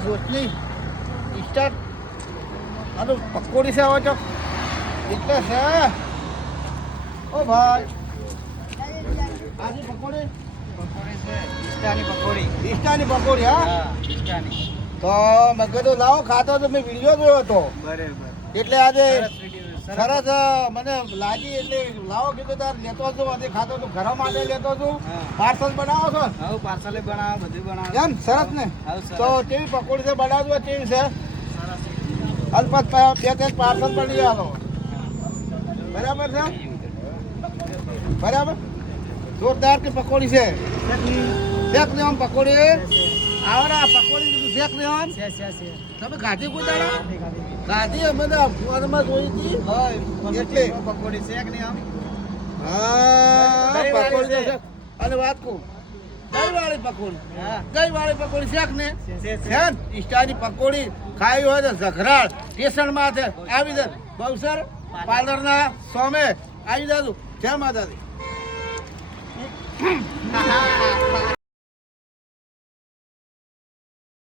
જોતની start આનો પકોડી છે આવો છો એટલે છે ઓ ભાઈ આની પકોડી ઈષ્ટાની પકોડી હા તો મેં કીધું લાવો ખાતો તો મેં વિડીયો જોયો હતો એટલે આજે સરસ મને લાગી એટલે લાવો કીધું તાર લેતો છું આજે ખાતો તું ઘર માટે લેતો છું પાર્સલ બનાવો છો પાર્સલ બનાવો બધું બનાવો એમ સરસ ને તો કેવી પકોડી છે બનાવજો કેવી છે અલ્પત બે ત્રણ પાર્સલ બની આવો બરાબર છે બરાબર જોરદાર કે પકોડી છે શેક ને આમ પકોડી આવડા પકોડી શેક ને આમ તમે ખાધી કોઈ દાડા ગાંધી અમે તો ફોનમાં જોઈ હતી એટલે પકોડી શેક ને આમ હા પકોડી તો અને વાત કહું ગઈ વાળી પકોડી શેક ને ઈષ્ટાની પકોડી ખાવી હોય તો ઝઘરાળ સ્ટેશનમાં છે આવી જાય બહુસર પાર્લરના સામે આવી જાતું જય માતાજી